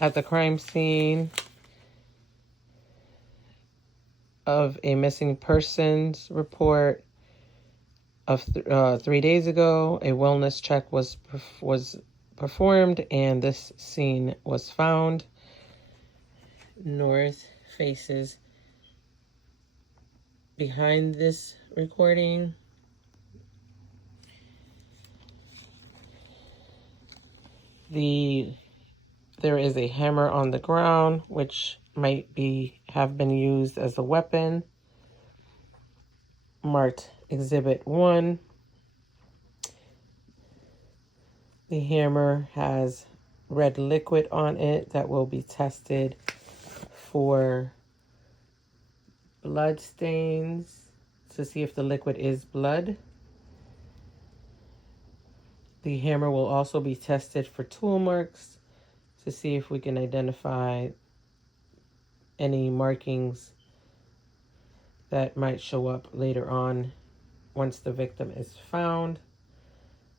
at the crime scene of a missing persons report of 3 days ago. A wellness check was performed, and this scene was found. North faces behind this recording. There is a hammer on the ground, which might have been used as a weapon. Marked Exhibit 1. The hammer has red liquid on it that will be tested for blood stains to see if the liquid is blood. The hammer will also be tested for tool marks to see if we can identify any markings that might show up later on once the victim is found.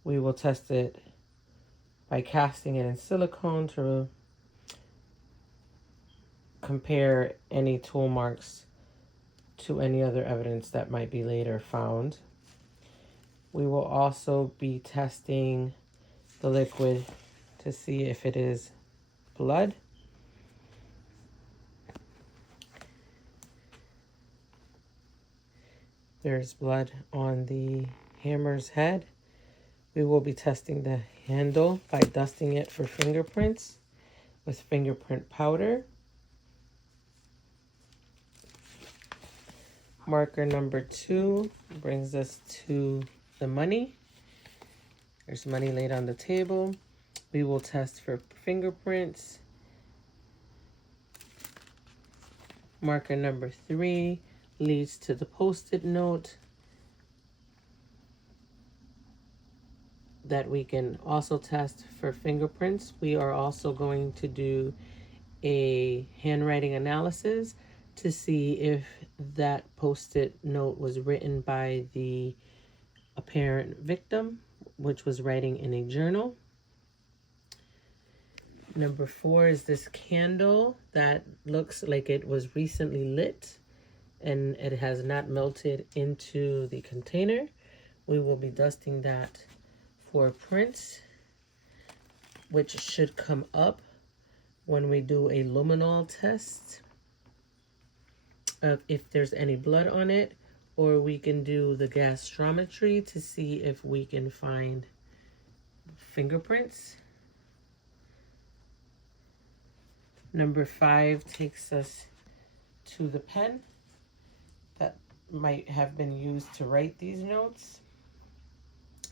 We will test it by casting it in silicone to compare any tool marks to any other evidence that might be later found. We will also be testing the liquid to see if it is blood. There's blood on the hammer's head. We will be testing the handle by dusting it for fingerprints with fingerprint powder. Marker number 2 brings us to the money. There's money laid on the table. We will test for fingerprints. Marker number 3 leads to the Post-it note that we can also test for fingerprints. We are also going to do a handwriting analysis to see if that Post-it note was written by the apparent victim, which was writing in a journal. Number 4 is this candle that looks like it was recently lit and it has not melted into the container. We will be dusting that for prints, which should come up when we do a luminol test of if there's any blood on it, or we can do the gastrometry to see if we can find fingerprints. Number 5 takes us to the pen that might have been used to write these notes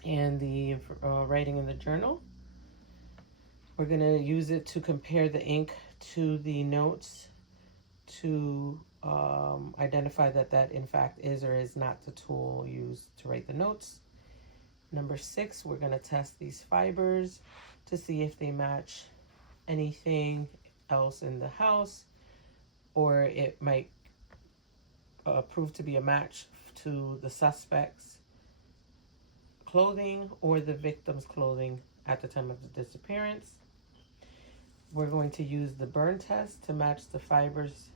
and the writing in the journal. We're going to use it to compare the ink to the notes to identify that in fact is or is not the tool used to write the notes. Number 6, we're going to test these fibers to see if they match anything else in the house, or it might prove to be a match to the suspect's clothing or the victim's clothing at the time of the disappearance. We're going to use the burn test to match the fibers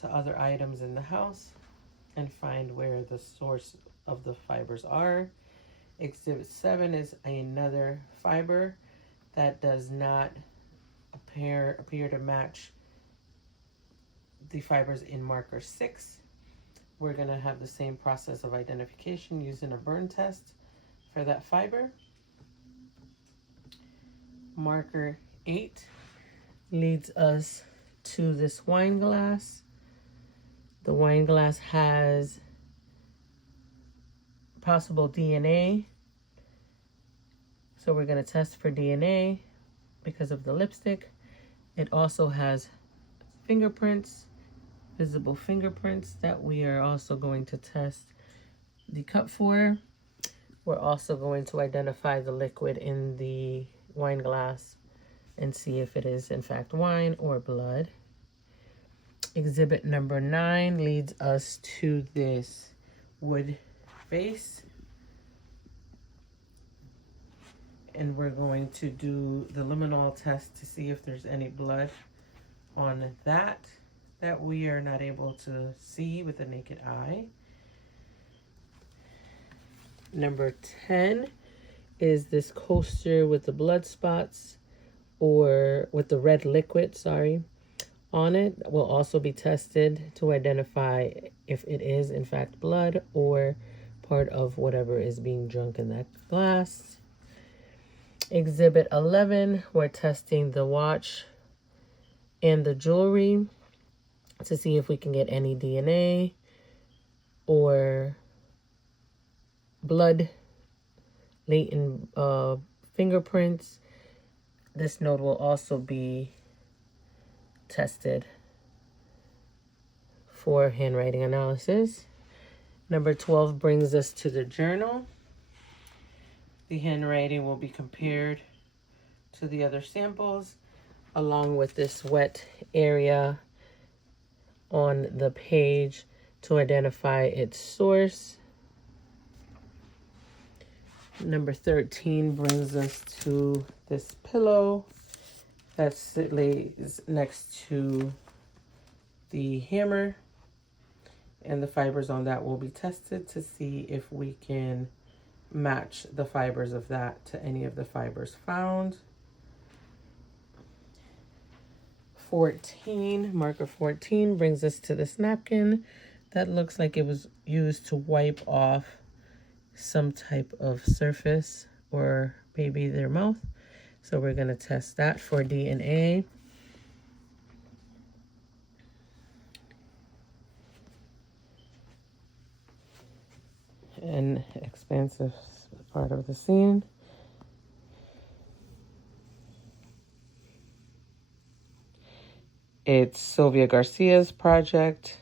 to other items in the house and find where the source of the fibers are. Exhibit 7 is another fiber that does not appear to match the fibers in marker 6. We're going to have the same process of identification using a burn test for that fiber. Marker 8 leads us to this wine glass. The wine glass has possible DNA. So we're going to test for DNA because of the lipstick. It also has fingerprints, visible fingerprints that we are also going to test the cup for. We're also going to identify the liquid in the wine glass and see if it is in fact wine or blood. Exhibit number 9 leads us to this wood vase. and we're going to do the luminol test to see if there's any blood on that we are not able to see with the naked eye. Number 10 is this coaster with the blood spots, or with the red liquid, on it. Will also be tested to identify if it is in fact blood or part of whatever is being drunk in that glass. Exhibit 11, we're testing the watch and the jewelry to see if we can get any DNA or blood, latent fingerprints. This node will also be tested for handwriting analysis. Number 12 brings us to the journal. The handwriting will be compared to the other samples, along with this wet area on the page to identify its source. Number 13 brings us to this pillow that lays next to the hammer, and the fibers on that will be tested to see if we can match the fibers of that to any of the fibers found. 14, marker 14 brings us to this napkin that looks like it was used to wipe off some type of surface or maybe their mouth. So we're going to test that for DNA. An expansive part of the scene. It's Sylvia Garcia's project.